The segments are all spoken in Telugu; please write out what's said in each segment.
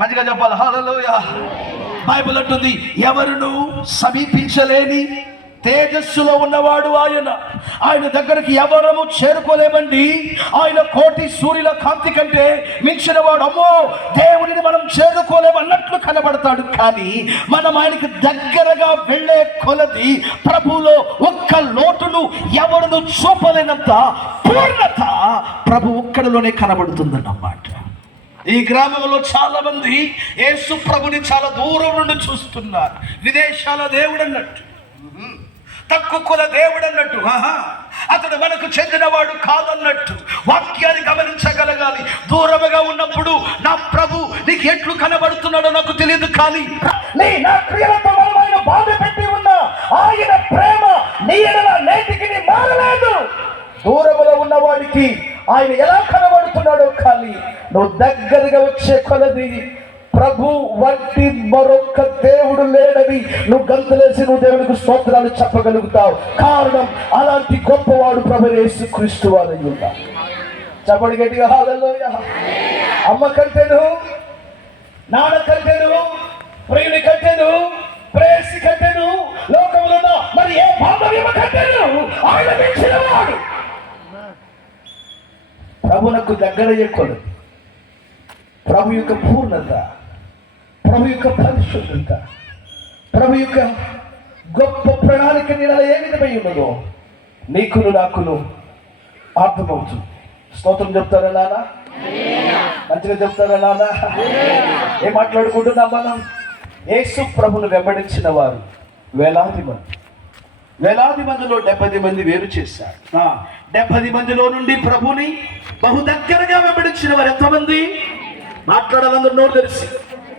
మంచిగా చెప్పాలి హల్లెలూయా. బైబిల్ అంటుంది, ఎవరును సమీపించలేని తేజస్సులో ఉన్నవాడు ఆయన దగ్గరికి ఎవరము చేరుకోలేమండి. ఆయన కోటి సూర్యుల కాంతి కంటే మించిన వాడు. అమ్మో, దేవుడిని మనం చేరుకోలేము అన్నట్లు కనబడతాడు, కానీ మనం ఆయనకి దగ్గరగా వెళ్ళే కొలది ప్రభువులో ఒక్క లోటును ఎవరును చూపలేనంత పూర్ణత ప్రభు ఒక్కడిలోనే కనబడుతుందన్నమాట. ఈ గ్రామంలో చాలా మంది యేసు ప్రభుని చాలా దూరం నుండి చూస్తున్నారు. విదేశాల దేవుడు అన్నట్టు, తక్కువ కుల దేవుడు అన్నట్టు, అతడు మనకు చెందినవాడు కాదన్నట్టు వాక్యాన్ని గమనించగలగాలి. దూరముగా ఉన్నప్పుడు నా ప్రభు నీకు ఎట్లు కనబడుతున్నాడో నాకు తెలియదు, కానీ నా క్రియలతో బలమైన బాధ పెట్టి ఉన్న ఆయన ప్రేమ నీ ఎడల నేటికి మారలేదు. దూరములో ఉన్నవాడికి ఆయన ఎలా కనబడుతున్నాడో, కానీ నువ్వు దగ్గరగా వచ్చే కొలది ప్రభు వంటి మరొక దేవుడు లేడని నువ్వు గంతులేసి నువ్వు దేవునికి స్తోత్రాలు చెప్పగలుగుతావు. కారణం, అలాంటి గొప్పవాడు ప్రభు యేసుక్రీస్తు వారై ఉన్నాడు. చెప్పండి గట్టిగా హల్లెలూయా. అమ్మ కంటేను, నాన్న కంటేను, ప్రియుని కంటేను, ప్రేయసి కంటేను, లోకంలో మరి ఏ బాంధవ్యం కంటేను ఆయన మించినవాడు. ప్రభునకు దగ్గర ఎక్కువ ప్రభు యొక్క పూర్ణత, ప్రభు యొక్క పరిశుద్ధత, ప్రభు యొక్క గొప్ప ప్రణాళిక నీడల ఏ విధమై ఉన్నదో నీకును నాకును అర్థమవుతుంది. స్తోత్రం చెప్తారా నాన్న? మంచిగా చెప్తారా నాన్న? ఏం మాట్లాడుకుంటున్నాం మనం? యేసు ప్రభును వెంబడించిన వారు వేలాది మందిలో 70 మంది వేరు చేశారు. 70 మందిలో నుండి ప్రభుని బహు దగ్గరగా వెంబడించిన వారు ఎంతమంది? మాట్లాడాలందరూ నోరు తెలిసి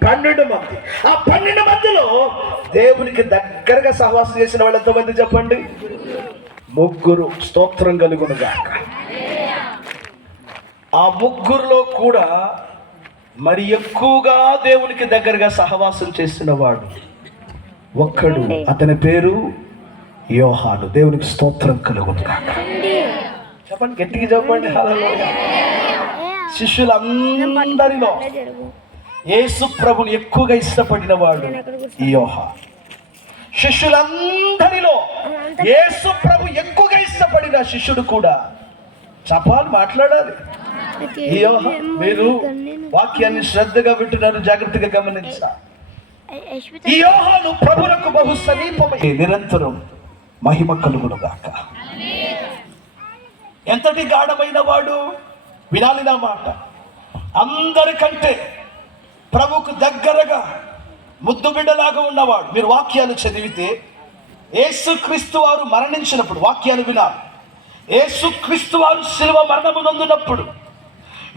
12 మంది. ఆ 12 మందిలో దేవునికి దగ్గరగా సహవాసం చేసిన వాళ్ళు ఎంతమంది చెప్పండి? 3. స్తోత్రం కలుగునుగాక. ఆ 3లో కూడా మరి ఎక్కువగా దేవునికి దగ్గరగా సహవాసం చేసిన వాడు ఒక్కడు, అతని పేరు యోహాను. దేవునికి స్తోత్రం కలుగునుగాక. చెప్పండి, గట్టిగా చెప్పండి హల్లెలూయా. శిష్యులందరిలో యేసు ప్రభుని ఎక్కువగా ఇష్టపడిన వాడు ఈ యోహాను. శిష్యులందరిలో యేసు ప్రభు ఎక్కువగా ఇష్టపడిన శిష్యుడు కూడా చెప్పాలి, మాట్లాడాలి. ఈ యోహాను, మీరు వాక్యాన్ని శ్రద్ధగా వింటున్నారు, జాగ్రత్తగా గమనించాలి. ఈ యోహాను ప్రభువులకు బహు సమీపమై నిరంతరం మహిమ కలుగునుగాక. ఎంతటి గాఢమైన వాడు వినాలి నా మాట. అందరికంటే ప్రభుకు దగ్గరగా ముద్దు బిడ్డలాగా ఉన్నవాడు. మీరు వాక్యాలు చదివితే యేసుక్రీస్తు వారు మరణించినప్పుడు వాక్యాలు వినాలి. యేసుక్రీస్తు వారు శిలువ మరణము నొందినప్పుడు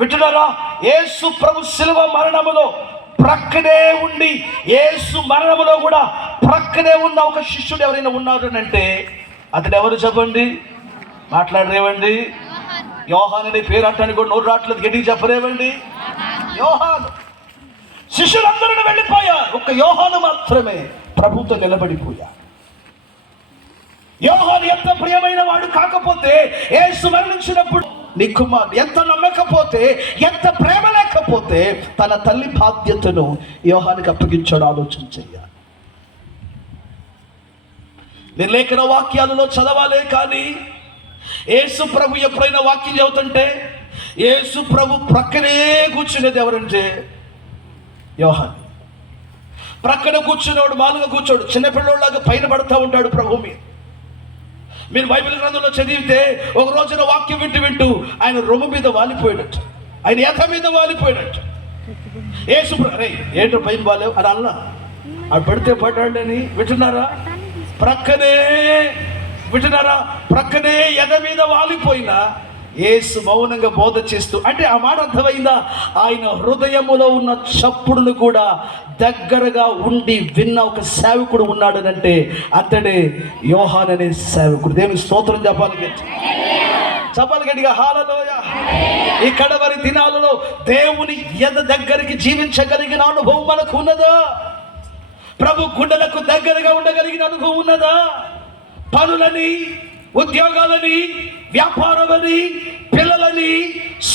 వింటున్నారా? యేసు ప్రభు శిలువ మరణములో ప్రక్కనే ఉండి యేసు మరణములో కూడా ప్రక్కనే ఉన్న ఒక శిష్యుడు ఎవరైనా ఉన్నారు అంటే అతడు ఎవరు చెప్పండి? మాట్లాడరేవండి. యోహాను అనే పేరు అంటానికి కూడా నోరు రావట్లేదు, గట్టిగా చెప్పరేవండి. యోహాను. శిష్యులందరూ వెళ్ళిపోయారు, ఒక్క యోహాను మాత్రమే ప్రభుతో నిలబడిపోయారు. యోహాను ఎంత ప్రియమైన వాడు కాకపోతే యేసు మరణించినప్పుడు నిక్కుమార్ ఎంత నమ్మకపోతే, ఎంత ప్రేమ లేకపోతే తన తల్లి బాధ్యతను యోహానికి అప్పగించాడు. ఆలోచన చెయ్యాలి. నిర్లేఖన వాక్యాలలో చదవాలే, కానీ యేసు ప్రభు ఎప్పుడైనా వాక్యం చదువుతుంటే యేసు ప్రభు ప్రక్కనే కూర్చునేది ఎవరంటే యోహాను. ప్రక్కన కూర్చునేవాడు మాలుగా కూర్చోడు, చిన్నపిల్లోళ్ళగా పైన పడుతూ ఉంటాడు ప్రభు మీద. మీరు బైబిల్ గ్రంథంలో చదివితే ఒక రోజున వాక్యం వింటూ ఆయన రొమ్ము మీద వాలిపోయాడట, ఆయన ఎథ మీద వాలిపోయాడట. యేసు రే ఏంటో పైన వాలేవు అని అన్నా అది పడితే పడ్డాడని వింటున్నారా? ప్రక్కనే ఎద మీద వాలిపోయినా యేసు మౌనంగా బోధ చేస్తూ, అంటే ఆ మాట అర్థమైందా? ఆయన హృదయములో ఉన్న చప్పుడును కూడా దగ్గరగా ఉండి విన్న ఒక సేవకుడు ఉన్నాడు అంటే అతడే యోహాను అనే సేవకుడు. దేవుని స్తోత్రం చెప్పాలి గట్టిగా హల్లెలూయా. ఈ కడవరి దినాలలో దేవుని ఎద దగ్గరికి జీవించగలిగిన అనుభవం మనకు ఉన్నదా? ప్రభు గుండెలకు దగ్గరగా ఉండగలిగిన అనుభవం ఉన్నదా? పనులని, ఉద్యోగాలని, వ్యాపారాలని, పిల్లలని,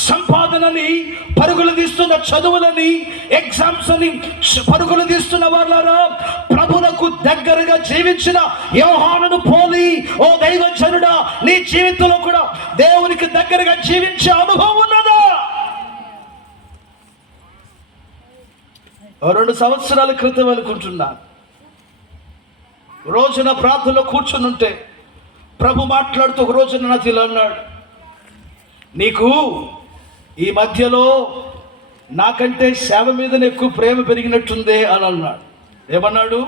సంపాదనని, పరుగులు తీస్తున్న చదువులని, ఎగ్జామ్స్ అని పరుగులు తీస్తున్న వాళ్ళారా, ప్రభువుకు దగ్గరగా జీవించిన యోహానును పోలి ఓ దైవజనుడా, నీ జీవితంలో కూడా దేవునికి దగ్గరగా జీవించే అనుభవం ఉన్నదా? 2 సంవత్సరాల క్రితం అనుకుంటున్నా, రోజున ప్రార్థనలో కూర్చుని ఉంటే ప్రభు మాట్లాడుతూ ఒక రోజున నాతో ఇలా అన్నాడు, నీకు ఈ మధ్యలో నాకంటే సేవ మీదనే ఎక్కువ ప్రేమ పెరిగినట్టుందే అని అన్నాడు. ఏమన్నాడు?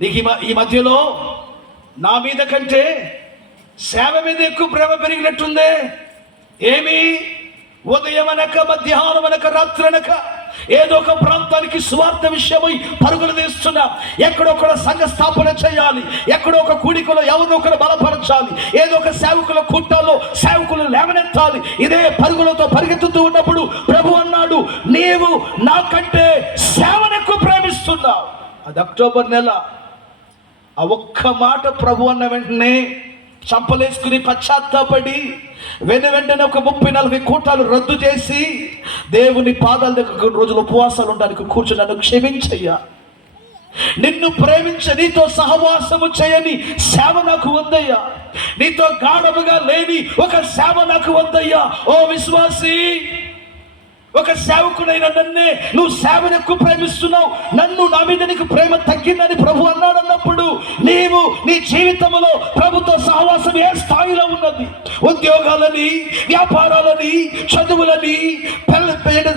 నీకు ఈ మధ్యలో నా మీద కంటే సేవ మీద ఎక్కువ ప్రేమ పెరిగినట్టుందే. ఏమి? ఉదయం అనక, మధ్యాహ్నం అనక, రాత్రి అనక ఏదో ఒక ప్రాంతానికి సువార్త విషయమై పరుగులు తీస్తున్నాం. ఎక్కడొక్కడ సంఘ స్థాపన చేయాలి, ఎక్కడో ఒక కూడికలో ఎవరినో ఒకరు బలపరచాలి, ఏదో ఒక సేవకుల కూటాల్లో సేవకులు లేవనెత్తాలి. ఇదే పరుగులతో పరిగెత్తుతూ ఉన్నప్పుడు ప్రభు అన్నాడు, నీవు నాకంటే సేవను ఎక్కువ ప్రేమిస్తున్నావు. అది అక్టోబర్ నెల. ఆ ఒక్క మాట ప్రభు అన్న వెంటనే చంపలేసుకుని పశ్చాత్తాపడి వెంటనే ఒక 30-40 కూటాలు రద్దు చేసి దేవుని పాదాల దగ్గర రోజులు ఉపవాసాలు ఉండడానికి కూర్చొని, నన్ను క్షమించయ్యా, నిన్ను ప్రేమించ, నీతో సహవాసము చేయని సేవ నాకు వద్దయ్యా, నీతో గాఢముగా లేని ఒక సేవ నాకు వద్దయ్యా. ఓ విశ్వాసి, ఒక సేవకుడైన నన్నే నువ్వు సేవను ఎక్కువ ప్రేమిస్తున్నావు, నన్ను, నా మీద నీకు ప్రేమ తగ్గిందని ప్రభు అన్నాడు. అన్నప్పుడు నీవు నీ జీవితంలో ప్రభుతో సహవాసం ఏ స్థాయిలో ఉన్నది? ఉద్యోగాలని, వ్యాపారాలని, చదువులని,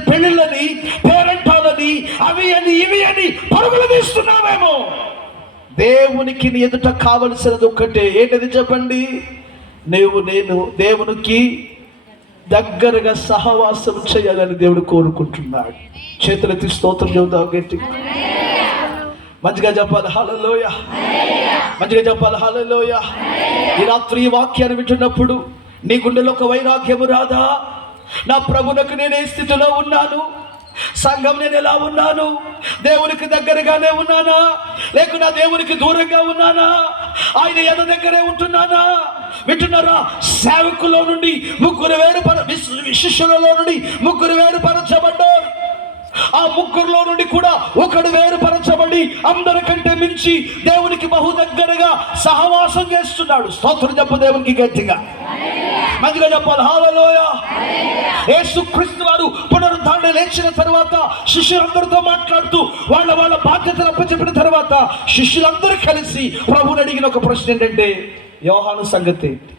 పెళ్ళిళ్ళని, పేరెంటాలని, అవి అని ఇవి అని పరుగులు తీస్తున్నావేమో. దేవునికి నీ ఎదుట కావలసినది ఒక్కటే. ఏంటది చెప్పండి? నేను దేవునికి దగ్గరగా సహవాసం చేయాలని దేవుడు కోరుకుంటున్నాడు. చేతులెత్తి స్తోత్రం చెబుతావు గట్టిగా, మంచిగా చెప్పాలి హల్లెలూయా, మంచిగా చెప్పాలి హల్లెలూయా. ఈ రాత్రి ఈ వాక్యాన్ని వింటున్నప్పుడు నీ గుండెలో ఒక వైరాగ్యము రాదా? నా ప్రభువునకు నేను ఏ స్థితిలో ఉన్నాను? సంఘం నేను ఎలా ఉన్నాను? దేవునికి దగ్గరగానే ఉన్నానా, లేక నా దేవునికి దూరంగా ఉన్నానా? ఆయన ఎద దగ్గరే ఉంటున్నానా? వింటున్నారా? సేవకులో నుండి 3 శిష్యులలో నుండి 3 వేరుపరచబడ్డారు. ఆ 3లో నుండి కూడా ఒకడు వేరుపరచబడి అందరికంటే మించి దేవునికి బహు దగ్గరగా సహవాసం చేస్తున్నాడు. స్తోత్రం చెప్పు దేవునికి గట్టిగా, మంచిగా చెప్పాలి హల్లెలూయా. యేసుక్రీస్తు వారు పునరుద్ధరణ లేచిన తర్వాత శిష్యులందరితో మాట్లాడుతూ వాళ్ళ బాధ్యతలు అప్పచెప్పిన తర్వాత శిష్యులందరూ కలిసి ప్రభువుని అడిగిన ఒక ప్రశ్న ఏంటంటే, యోహాను సంగతి ఏంటి?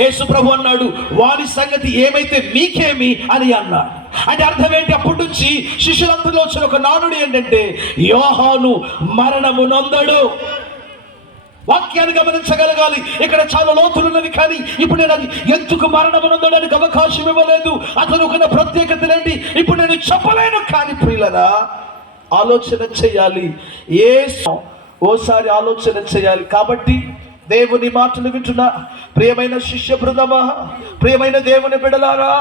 యేసు ప్రభు అన్నాడు, వాని సంగతి ఏమైతే మీకేమి అని అన్నాడు. అంటే అర్థం ఏంటి? అప్పటి నుంచి శిష్యులందరిలో వచ్చిన ఒక నానుడి ఏంటంటే, యోహాను మరణము నొందడు. వాక్యాన్ని గమనించగలగాలి. ఇక్కడ చాలా లోతులున్నవి, కానీ ఇప్పుడు నేను అది ఎందుకు మరణము నొందడానికి అవకాశం ఇవ్వలేదు, అతను ఒక ప్రత్యేకత ఏంటి ఇప్పుడు నేను చెప్పలేను. కానీ ప్రియులరా, ఆలోచన చేయాలి. ఓసారి ఆలోచన చేయాలి. కాబట్టి దేవుని మాటలు వింటున్నా ప్రియమైన శిష్య బృందమా, ప్రియమైన దేవుని బిడలారా,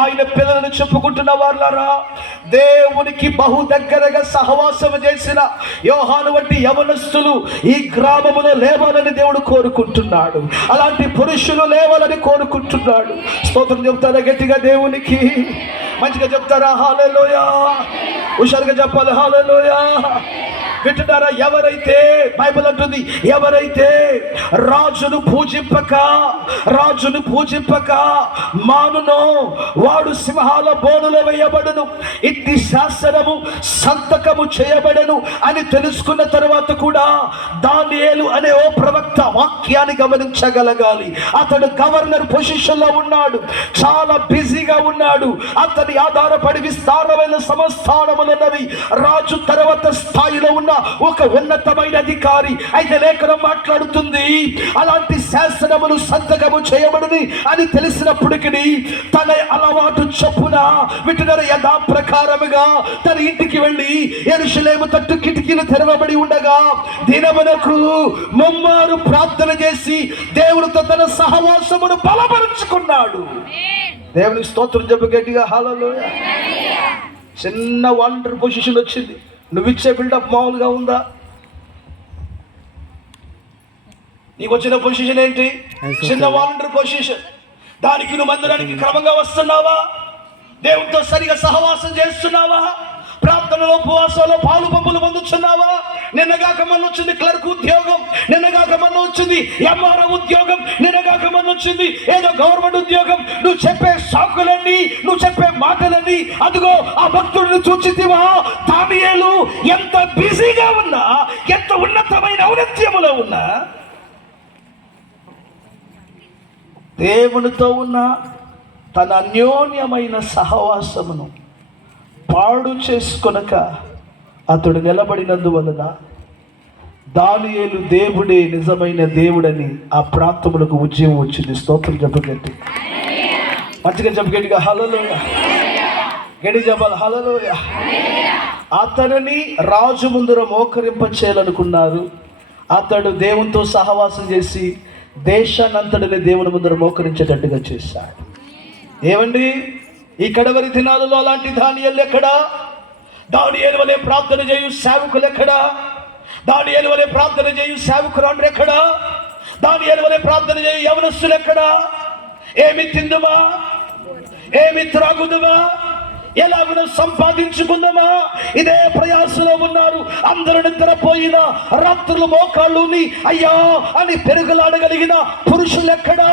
ఆయన పిల్లలను చెప్పుకుంటున్న వాళ్ళారా, దేవునికి బహు దగ్గరగా సహవాసం చేసిన యోహాను వంటి యవనస్తులు ఈ గ్రామములో లేవాలని దేవుడు కోరుకుంటున్నాడు. అలాంటి పురుషులు లేవాలని కోరుకుంటున్నాడు. స్తోత్రం చెప్తారా గట్టిగా దేవునికి? మంచిగా చెప్తారా హల్లెలూయా? హుషారుగా చెప్పాలి హల్లెలూయా. వింటున్నారా? ఎవరైతే, బైబిల్ అంటుంది, ఎవరైతే రాజును పూజింపక మానునో వాడు సింహాల బోనులో వేయబడును, ఇట్టి శాసనము సంతకము చేయబడను అని తెలుసుకున్న తర్వాత కూడా దానియేలు అనే ఓ ప్రవక్త వాక్యాన్ని గమనించగలగాలి. అతడు గవర్నర్ పొజిషన్లో ఉన్నాడు, చాలా బిజీగా ఉన్నాడు. అతని ఆధారపడి విస్తారమైన సంస్థానములున్నవి. రాజు తర్వాత స్థాయిలో ఉన్న ఒక ఉన్నతమైన అధికారి. అయితే లేఖనం మాట్లాడుతుంది, అలాంటి శాసనములు సంతకము చేయబడుని అని తెలిసినప్పటికీ తన అలవాటు చొప్పున వింటున్నారు యథా ప్రకారముగా తన ఇంటికి వెళ్ళి యెరూషలేము తట్టు కిటికీలు తెరవబడి ఉండగా దినమునకు ముమ్మారు ప్రార్థన చేసి దేవునితో తన సహవాసమును బలపరుచుకున్నాడు. దేవునికి స్తోత్రం చెప్పు గట్టిగా హల్లెలూయా. చిన్న వండర్ పొజిషన్ వచ్చింది. నువ్వు ఇచ్చే బిల్డప్ మామూలుగా ఉందా? నీకు వచ్చిన పొజిషన్ ఏంటి? చిన్న వాలంటీర్ పొజిషన్. దానికి నువ్వు మందిరానికి క్రమంగా వస్తున్నావా? దేవునితో సరిగా సహవాసం చేస్తున్నావా? ప్రార్థనలో ఉపవాసాల్లో పాలు పంపులు పొందుతున్నావా? నిన్నగాక మొన్న వచ్చింది క్లర్క్ ఉద్యోగం, నిన్నగాక మొన్న వచ్చింది ఎంఆర్ఓ ఉద్యోగం, నిన్నగాక మొన్న వచ్చింది ఏదో గవర్నమెంట్ ఉద్యోగం. నువ్వు చెప్పే సాకులన్నీ, నువ్వు చెప్పే మాటలన్నీ, అదిగో ఆ భక్తుడిని చూచితివా? దానియేలు ఎంత బిజీగా ఉన్నా, ఎంత ఉన్నతమైన ఔన్నత్యములో ఉన్నా, దేవునితో ఉన్న తన అన్యోన్యమైన సహవాసమును పాడు చేసుకొనక అతడు నిలబడినందువలన దానియేలు దేవుడే నిజమైన దేవుడని ఆ ప్రాంతములకు ఉద్యమం వచ్చింది. స్తోత్రం చెప్పగట్టి, మంచిగా చెప్పగట్టిగా హల్లెలూయ, గడి చెప్పాలి హల్లెలూయ. అతనిని రాజు ముందర మోకరింప చేయాలనుకున్నారు. అతడు దేవునితో సహవాసం చేసి దేశానంతటిని దేవుని ముందర మోకరించేటట్టుగా చేశాడు. ఏమండి, ఈ కడవరి దినాలలో అలాంటి దానియేలు ఎక్కడా? దానియేలు వలె ప్రార్థన చేయు సేవకులు ఎక్కడా? దానియేలు వలె ప్రార్థన చేయు సేవకురాండ్రు ఎక్కడా? దానియేలు వలె ప్రార్థన చేయు యవనస్తులు ఎక్కడా? ఏమి తిందుమా, ఏమి త్రాగుదుమా, ఎలాగో సంపాదించుకుందామా, ఇదే ప్రయాసలో ఉన్నారు. అందరూ నిద్రపోయిన రాత్రులు మోకాళ్ళుని అయ్యా అని పెరుగులాడగలిగిన పురుషులు ఎక్కడా?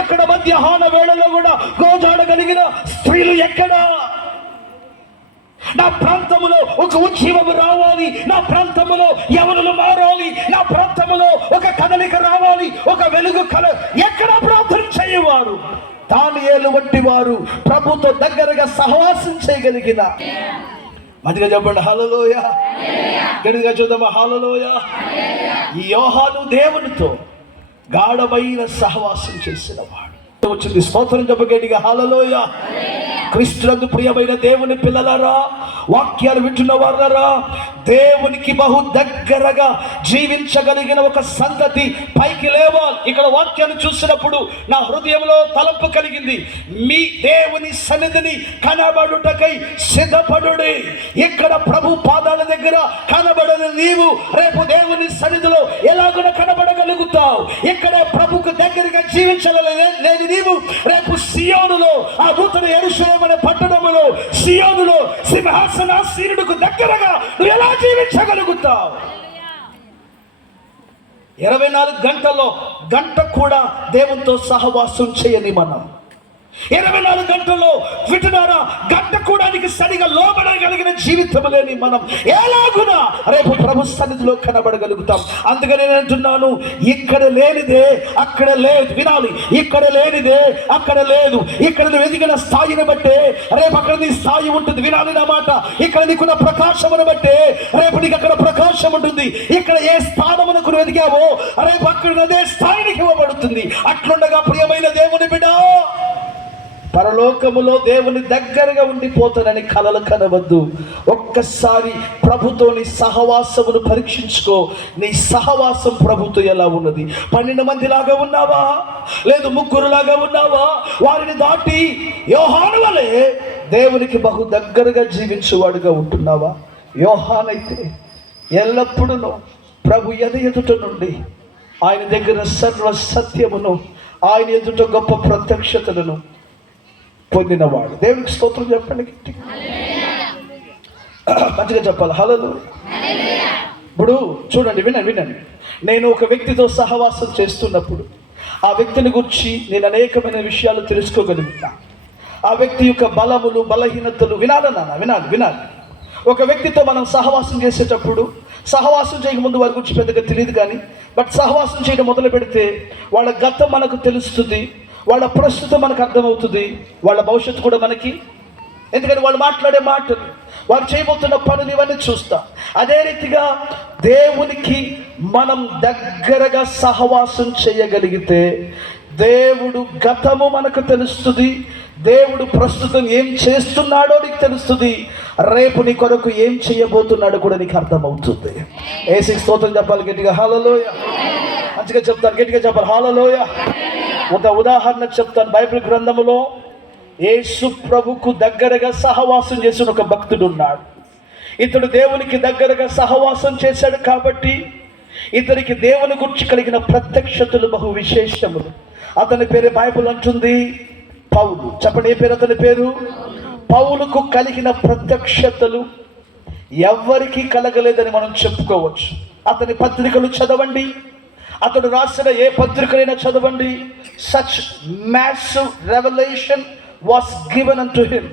ఎక్కడ మధ్యాహ్న వేళలో కూడా గోజాడగలిగిన స్త్రీలు ఎక్కడా? నా ప్రాంతములో ఒక ఉద్యమం రావాలి, నా ప్రాంతములో యవనులు మారాలి, నా ప్రాంతములో ఒక కదలిక రావాలి, ఒక వెలుగు ఎక్కడ ప్రార్థన చేయవారు? దానియేలు వంటి వారు ప్రభుతో దగ్గరగా సహవాసం చేయగలిగిన, మంచిగా చెప్పండి హల్లెలూయా, గట్టిగా చూద్దామా హల్లెలూయా. ఈ యోహాను దేవునితో గాఢమైన సహవాసం చేసిన వాడు వచ్చింది. స్తోత్రం చెప్పగట్టిగా హల్లెలూయా. క్రీస్తునందు ప్రియమైన దేవుని పిల్లలారా, వాక్యాలు వింటున్న వారులారా, దేవునికి బహు దగ్గరగా జీవించగలిగిన ఒక సంగతి పైకి లేవాలి. ఇక్కడ వాక్యాన్ని చూసినప్పుడు నా హృదయంలో తలంపు కలిగింది. మీ దేవుని సన్నిధిని కనబడుటకై సిద్ధపడుడి. ఇక్కడ ప్రభు పాదాల దగ్గర కనబడని నీవు రేపు దేవుని సన్నిధిలో ఎలాగో కనబడగలుగుతావు. ఇక్కడ ప్రభుకు దగ్గరగా జీవించలేని నీవు రేపు సియోనులో, ఆ నూతన యెరూషలేము అనే పట్టణములో, సియోనులో సింహాసనాసీనుడికి దగ్గరగా నువ్వు ఎలా జీవించగలుగుతావు? 24 గంటల్లో గంట కూడా దేవునితో సహవాసం చేయని మనం 24 గంటల్లో వింటున్నారా, గంట కూడా సరిగా లోబడగలిగిన జీవితం లేని మనం ఎలాగునా రేపు ప్రభు సన్నిధిలో కనబడగలుగుతాం? అందుకని నేను అంటున్నాను, ఇక్కడ లేనిదే అక్కడ లేదు. వినాలి, ఇక్కడ లేనిదే అక్కడ లేదు. ఇక్కడ నువ్వు ఎదిగిన స్థాయిని బట్టే రేపు అక్కడ నీ స్థాయి ఉంటుంది. వినాలి నా మాట. ఇక్కడ నీకున్న ప్రకాశమును బట్టే రేపు నీకు అక్కడ ప్రకాశం ఉంటుంది. ఇక్కడ ఏ స్థానమునకు నువ్వు ఎదిగావో రేపు అక్కడ అదే స్థాయికి ఇవ్వబడుతుంది. అట్లుండగా ప్రియమైన దేవుని బిడ్డ, పరలోకములో దేవుని దగ్గరగా ఉండిపోతానని కలలు కనవద్దు. ఒక్కసారి ప్రభుతోని సహవాసమును పరీక్షించుకో. నీ సహవాసం ప్రభుతో ఎలా ఉన్నది? 12 మంది లాగా ఉన్నావా? లేదు 3 లాగా ఉన్నావా? వారిని దాటి యోహాను వలె దేవునికి బహు దగ్గరగా జీవించేవాడుగా ఉంటున్నావా? యోహానైతే ఎల్లప్పుడూ ప్రభు ఎదుట నుండి ఆయన దగ్గర సర్వ సత్యమును, ఆయన ఎదుట గొప్ప ప్రత్యక్షతలను పొందినవాడు. దేవునికి స్తోత్రం చెప్పండి, మంచిగా చెప్పాలి హల్లెలూయా. ఇప్పుడు చూడండి, వినండి. నేను ఒక వ్యక్తితో సహవాసం చేస్తున్నప్పుడు ఆ వ్యక్తిని గురించి నేను అనేకమైన విషయాలు తెలుసుకోగలుగుతా. ఆ వ్యక్తి యొక్క బలములు, బలహీనతలు వినాలి. ఒక వ్యక్తితో మనం సహవాసం చేసేటప్పుడు, సహవాసం చేయకముందు వారి గురించి పెద్దగా తెలియదు కానీ, బట్ సహవాసం చేయడం మొదలు పెడితే వాళ్ళ గతం మనకు తెలుస్తుంది, వాళ్ళ ప్రస్తుతం మనకు అర్థమవుతుంది, వాళ్ళ భవిష్యత్తు కూడా మనకి. ఎందుకని వాళ్ళు మాట్లాడే మాటలు, వారు చేయబోతున్న పనులు ఇవన్నీ చూస్తాం. అదే రీతిగా దేవునికి మనం దగ్గరగా సహవాసం చేయగలిగితే దేవుడు గతము మనకు తెలుస్తుంది, దేవుడు ప్రస్తుతం ఏం చేస్తున్నాడో నీకు తెలుస్తుంది, రేపు నీ కొరకు ఏం చేయబోతున్నాడో కూడా నీకు అర్థమవుతుంది. యేసుకి స్తోత్రం చెప్పాలి గట్టిగా హల్లెలూయా. మంచిగా చెప్తాను, గట్టిగా చెప్పాలి హల్లెలూయా. ఒక ఉదాహరణ చెప్తాను. బైబిల్ గ్రంథములో యేసు ప్రభుకు దగ్గరగా సహవాసం చేసిన ఒక భక్తుడు ఉన్నాడు. ఇతడు దేవునికి దగ్గరగా సహవాసం చేశాడు కాబట్టి ఇతనికి దేవుని గురించి కలిగిన ప్రత్యక్షతలు బహు విశేషములు. అతని పేరు బైబిల్ అంటుంది పౌలు. చెప్పండి, ఏ పేరు అతని పేరు? పౌలుకు కలిగిన ప్రత్యక్షతలు ఎవ్వరికి కలగలేదని మనం చెప్పుకోవచ్చు. అతని పత్రికలు చదవండి, అతడు రాసిన ఏ పత్రికలైనా చదవండి. Such massive revelation was given unto him.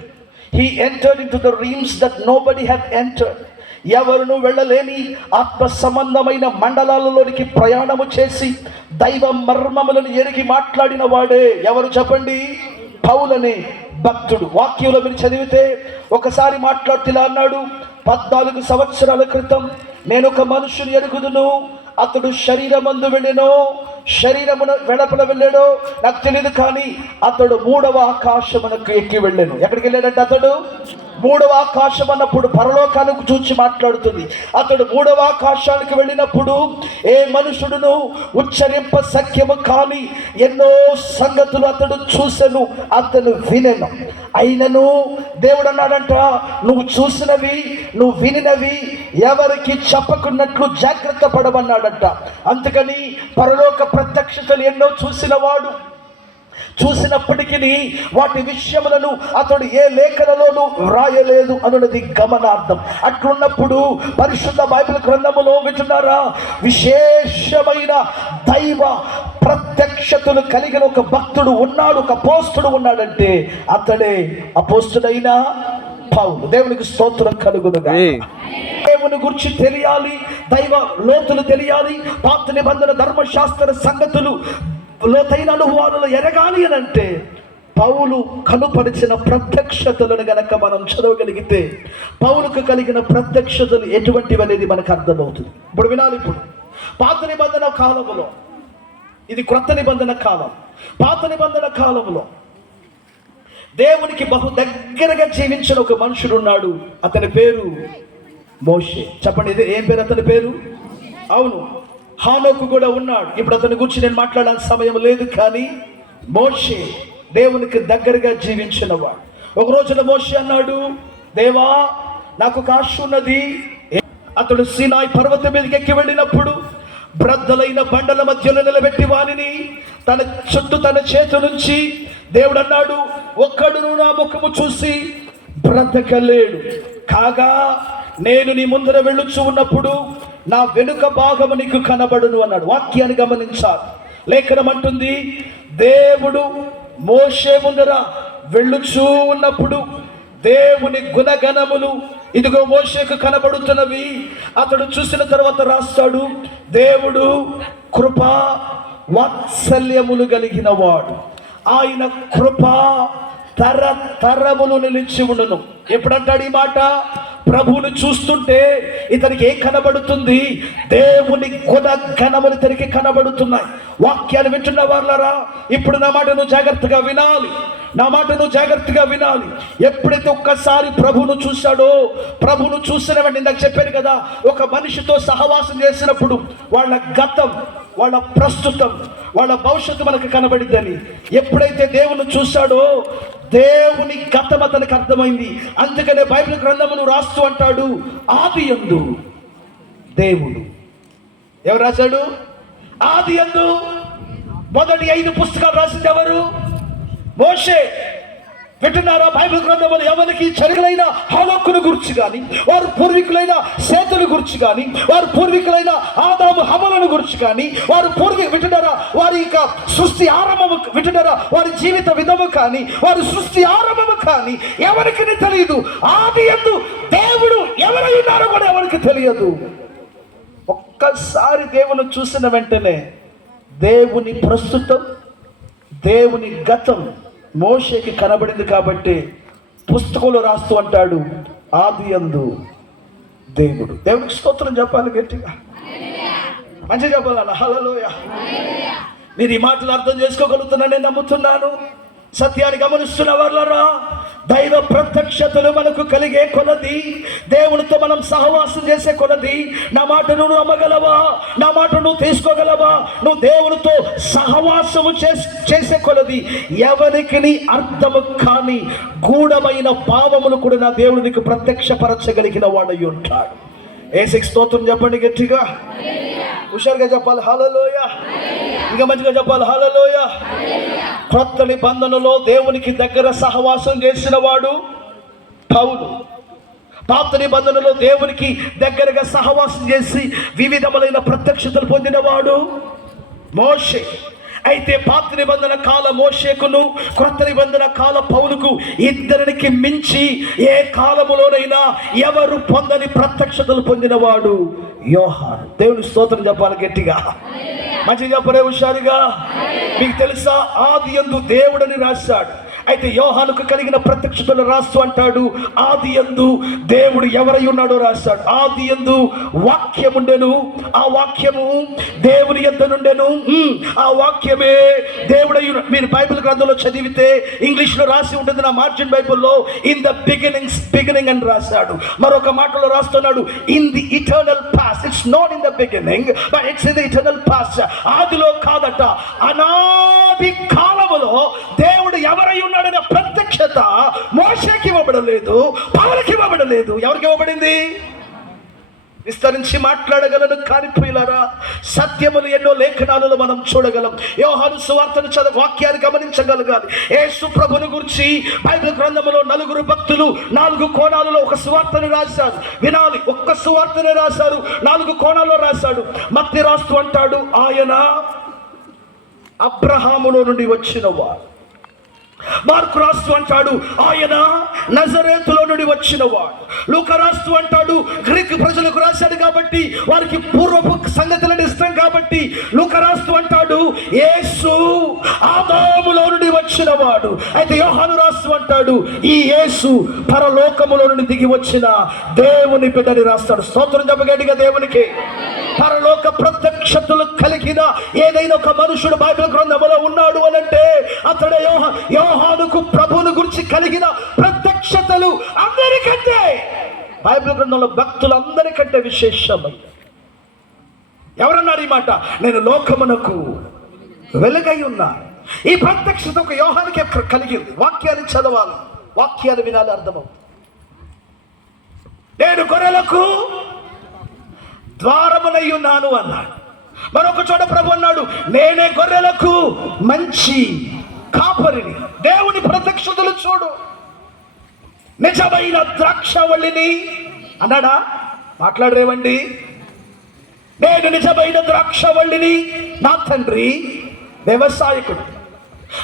He entered into the realms that nobody had entered. ఎవరును వెళ్ళలేని ఆత్మ సంబంధమైన మండలాలలోనికి ప్రయాణము చేసి దైవ మర్మములను ఎరిగి మాట్లాడిన వాడే ఎవరు చెప్పండి? పౌలనే భక్తుడు. వాక్యంలో మీరు చదివితే ఒకసారి మాట్లాడుతూ అన్నాడు, 14 సంవత్సరాల క్రితం నేను ఒక మనుషుని ఎరుగుదును, అతడు శరీరమందు వెళ్ళెనో శరీరమును వెడపల వెళ్ళాడో నాకు తెలియదు, కానీ అతడు 3వ ఆకాశమునకు ఎక్కి వెళ్ళాను. ఎక్కడికి వెళ్ళాడంటే అతడు 3వ ఆకాశం అన్నప్పుడు పరలోకానికి చూచి మాట్లాడుతుంది. అతడు 3వ ఆకాశానికి వెళ్ళినప్పుడు ఏ మనుషుడును ఉచ్చరింప సఖ్యము కాని ఎన్నో సంగతులు అతడు చూసెను, అతను వినెను. అయినను దేవుడు అన్నాడంట, నువ్వు చూసినవి నువ్వు వినినవి ఎవరికి చెప్పకున్నట్లు జాగ్రత్త పడమన్నాడంట. అందుకని పరలోక ప్రత్యక్షతలు ఎన్నో చూసినవాడు చూసినప్పటికీ వాటి విషయములను అతడు ఏ లేఖనలోనూ వ్రాయలేదు అన్నది గమనార్థం. అట్లున్నప్పుడు పరిశుద్ధ బైబిల్ గ్రంథములో వింటున్నారా, విశేషమైన దైవ ప్రత్యక్షతలు కలిగిన ఒక భక్తుడు ఉన్నాడు, ఒక అపోస్తలుడు ఉన్నాడంటే అతడే అపోస్తలుడైన పౌలు. దేవునికి స్తోత్రం కలుగునుగా. దేవుని గురించి తెలియాలి, దైవ లోతులు తెలియాలి, పాత నిబంధన ధర్మశాస్త్ర సంగతులు లోతైన అనుభవాలను ఎరగాలి అని అంటే పౌలు కనుపరిచిన ప్రత్యక్షతలను గనక మనం చదవగలిగితే పౌలుకు కలిగిన ప్రత్యక్షతలు ఎటువంటివి అనేది మనకు అర్థమవుతుంది. ఇప్పుడు వినాలి. ఇప్పుడు పాత నిబంధన కాలంలో, ఇది క్రొత్త నిబంధన కాలం. పాత నిబంధన కాలంలో దేవునికి బహు దగ్గరగా జీవించిన ఒక మనుషుడు ఉన్నాడు, అతని పేరు మోషే. చెప్పండి, ఇది ఏం పేరు అతని పేరు? అవును, హానోకు కూడా ఉన్నాడు. ఇప్పుడు అతని గురించి నేను మాట్లాడాల్సిన సమయం లేదు, కానీ మోషే దేవునికి దగ్గరగా జీవించిన వాడు. ఒక రోజున మోషే అన్నాడు, దేవా నాకు ఒక ఆశ ఉన్నది. అతడు సీనాయి పర్వతం మీదకి ఎక్కి వెళ్ళినప్పుడు బ్రద్దలైన బండల మధ్యలో నిలబెట్టి వారిని తన చుట్టూ తన చేతి నుంచి దేవుడు అన్నాడు, ఒక్కడును నా ముఖము చూసి బ్రతకలేడు. కాగా నేను నీ ముందర వెళ్ళుచు ఉన్నప్పుడు నా వెనుక భాగము నీకు కనబడును అన్నాడు. వాక్యాన్ని గమనించాలి. లేఖనం అంటుంది, దేవుడు మోషే ముందర వెళ్ళుచూ ఉన్నప్పుడు దేవుని గుణగణములు ఇదిగో మోషేకు కనబడుతున్నవి. అతడు చూసిన తర్వాత రాస్తాడు, దేవుడు కృపా వాత్సల్యములు కలిగిన వాడు, ఆయన కృప తరములు నిలిచి ఉండును. ఎప్పుడంటాడు ఈ మాట? ప్రభువుని చూస్తుంటే ఇతనికి ఏం కనబడుతుంది? దేవుని గుణగణములు ఇతనికి కనబడుతున్నాయి. వాక్యాలు వింటున్న వాళ్ళరా, ఇప్పుడు నా మాట నువ్వు జాగ్రత్తగా వినాలి, నా మాట నువ్వు జాగ్రత్తగా వినాలి. ఎప్పుడైతే ఒక్కసారి ప్రభువును చూశాడో, ప్రభువును చూసినవని ఇందాక చెప్పాను కదా, ఒక మనిషితో సహవాసం చేసినప్పుడు వాళ్ళ గతం, వాళ్ళ ప్రస్తుతం, వాళ్ళ భవిష్యత్తు మనకు కనబడిద్దని. ఎప్పుడైతే దేవుని చూశాడో దేవుని గతం అతనికి అర్థమైంది. అందుకనే బైబిల్ గ్రంథమును రాస్తూ అంటాడు, ఆదియందు దేవుడు. ఎవరు రాశాడు? ఆదియందు మొదటి 5 పుస్తకాలు రాసింది ఎవరు? మోషే. వింటున్నారా? బైబిల్ గ్రంథంలో ఎవరికి చరికులైన హానోకును గురించి కానీ, వారు పూర్వీకులైన సేతుల గురించి కానీ, వారు పూర్వీకులైన ఆదాము హవ్వలను గురించి కానీ, వారు వింటున్నారా వారి యొక్క సృష్టి ఆరంభము, వింటున్నారా వారి జీవిత విధము కానీ, వారి సృష్టి ఆరంభము కానీ ఎవరికి తెలియదు. ఆదియందు దేవుడు ఎవరై ఉన్నారో కూడా ఎవరికి తెలియదు. ఒక్కసారి దేవుని చూసిన వెంటనే దేవుని ప్రస్తుతం, దేవుని గతం మోషేకి కనబడింది. కాబట్టి పుస్తకంలో రాస్తూ అంటాడు, ఆదియందు దేవుడు. దేవునికి స్తోత్రం చెప్పాలి గట్టిగా, మంచిగా చెప్పాలి. హల్లెలూయా. మీరు ఈ మాటలు అర్థం చేసుకోగలుగుతున్నాను నేను నమ్ముతున్నాను. సత్యాన్ని గమనిస్తున్న వాళ్ళరా, దైవ ప్రత్యక్షతలు మనకు కలిగే కొలది, దేవునితో మనం సహవాసం చేసే కొలది, నా మాట నువ్వు నమ్మగలవా? నా మాట నువ్వు తీసుకోగలవా? నువ్వు దేవునితో సహవాసము చేసే కొలది ఎవరికి అర్థము కాని గూఢమైన భావములు కూడా నా దేవుడు నీకు ప్రత్యక్షపరచగలిగిన వాడై ఉంటాడు. యేసుకి స్తోత్రం చెప్పండి గట్టిగా. హుషారుగా చెప్పాలి హల్లెలూయా. ఇంకా మంచిగా చెప్పాలి హల్లెలూయా. క్రొత్త నిబంధనలో దేవునికి దగ్గర సహవాసం చేసిన వాడు పౌలు. పాత నిబంధనలో దేవునికి దగ్గరగా సహవాసం చేసి వివిధములైన ప్రత్యక్షతలు పొందినవాడు మోషే. అయితే పాత నిబంధన కాల మోషేకును క్రొత్త నిబంధన కాల పౌలుకు ఇద్దరికి మించి ఏ కాలములోనైనా ఎవరు పొందని ప్రత్యక్షతలు పొందినవాడు యోహాను. దేవుని స్తోత్రం చెప్పాలి గట్టిగా, మంచిగా చెప్పలే హుషారుగా. మీకు తెలుసా, ఆది యందు దేవుడని రాశాడు. అయితే యోహానుకు కలిగిన ప్రత్యక్షతలు రాస్తూ అంటాడు, ఆది యందు దేవుడు ఎవరై ఉన్నాడో రాశాడు. ఆది యందు వాక్యముండెను, ఆ వాక్యము దేవుని యొద్ద నుండెను, ఆ వాక్యమే దేవుడై. మీరు బైబిల్ గ్రంథంలో చదివితే ఇంగ్లీష్లో రాసి ఉంటుంది, నా మార్జిన్ బైబిల్లో ఇన్ ద బిగినింగ్ అని రాశాడు. మరొక మాటలో రాస్తున్నాడు in the eternal past. It's not in the beginning but it's in the eternal past. ఆదిలో కాదట, అనాది కాలములో దేవుడు ఎవరై ఉన్నాడనే ప్రత్యక్షత మోషేకి ఇవ్వబడలేదు, పౌలుకి ఇవ్వబడలేదు. ఎవరికి ఇవ్వబడింది? విస్తరించి మాట్లాడగలను కానీ ప్రియులారా, సత్యములు ఎన్నో లేఖనాలలో మనం చూడగలం. యోహాను సువార్తను చదివి వాక్యాన్ని గమనించగలగాలి. యేసు ప్రభుని గురించి బైబిల్ గ్రంథములో 4 భక్తులు 4 కోణాలలో ఒక సువార్తను రాశారు. వినాలి, ఒక్క సువార్తనే రాశారు, 4 కోణాల్లో రాశాడు. మత్తయి రాస్తూ అంటాడు, ఆయన అబ్రహాములో నుండి వచ్చినవాడు. మార్కు రాస్తూ అంటాడు, ఆయన నజరేతులో నుండి వచ్చినవాడు. లూకా రాస్తూ అంటాడు, గ్రీక్ ప్రజలకు రాశాడు కాబట్టి వారికి పూర్వపు సంగతులను ఇష్టం కాబట్టి లూకా రాస్తూ అంటాడు, యేసు ఆదాములో నుండి వచ్చినవాడు. అయితే యోహాను రాస్తూ అంటాడు, ఈ యేసు పరలోకములో నుండి దిగి వచ్చిన దేవుని బిడ్డని రాస్తాడు. స్తోత్రం చెప్పగలిగా దేవునికి. పరలోక ప్రత్యక్షతలు కలిగిన ఏదైనా ఒక మనుషుడు బైబిల్ గ్రంథములో ఉన్నాడు అనంటే అతడే యోహానుకు ప్రభువుని గురించి కలిగిన ప్రత్యక్షతలు అందరికంటే, బైబిల్ గ్రంథంలో భక్తులందరికంటే విశేషమై. ఎవరన్నారు ఈ మాట? నేను లోకమునకు వెలుగై ఉన్నా. ఈ ప్రత్యక్షత ఒక యోహానికి కలిగింది. వాక్యాన్ని చదవాలి, వాక్యాన్ని వినాలి, అర్థమవుతుంది. నేను గొర్రెలకు ద్వారమునై ఉన్నాను అన్నాడు. మరొక చోట ప్రభు అన్నాడు, నేనే గొర్రెలకు మంచి కాపరిని. దేవుని ప్రత్యక్షతలు చూడు. నిజమైన ద్రాక్షవల్లిని అన్నాడా? మాట్లాడరేవండి. నేను నిజమైన ద్రాక్షవల్లిని, నా తండ్రి వ్యవసాయకుడు.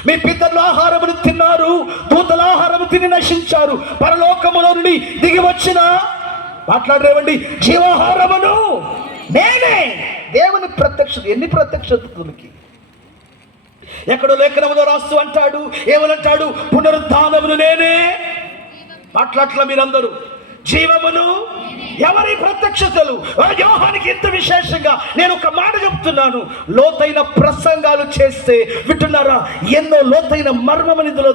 మీ పితరులు ఆహారమును తిన్నారు, దూతల ఆహారము తిని నశించారు. పరలోకములో నుండి దిగి వచ్చిన, మాట్లాడరేవండి, జీవాహారమును నేనే. దేవుని ప్రత్యక్షత. ఎన్ని ప్రత్యక్షతలకి! ఎక్కడో లేఖనములో రాస్తూ అంటాడు, ఏమనంటాడు? పునరుద్ధానమును నేనే. మాట్లాడట్ల మీరందరూ. జీవమును ఎవరి ప్రత్యక్షతలు? యోహానికి ఎంత విశేషంగా నేను ఒక మాట చెప్తున్నాను, లోతైన ప్రసంగాలు చేస్తే వింటున్నారా, ఎన్నో లోతైన మర్మములు ఇందులో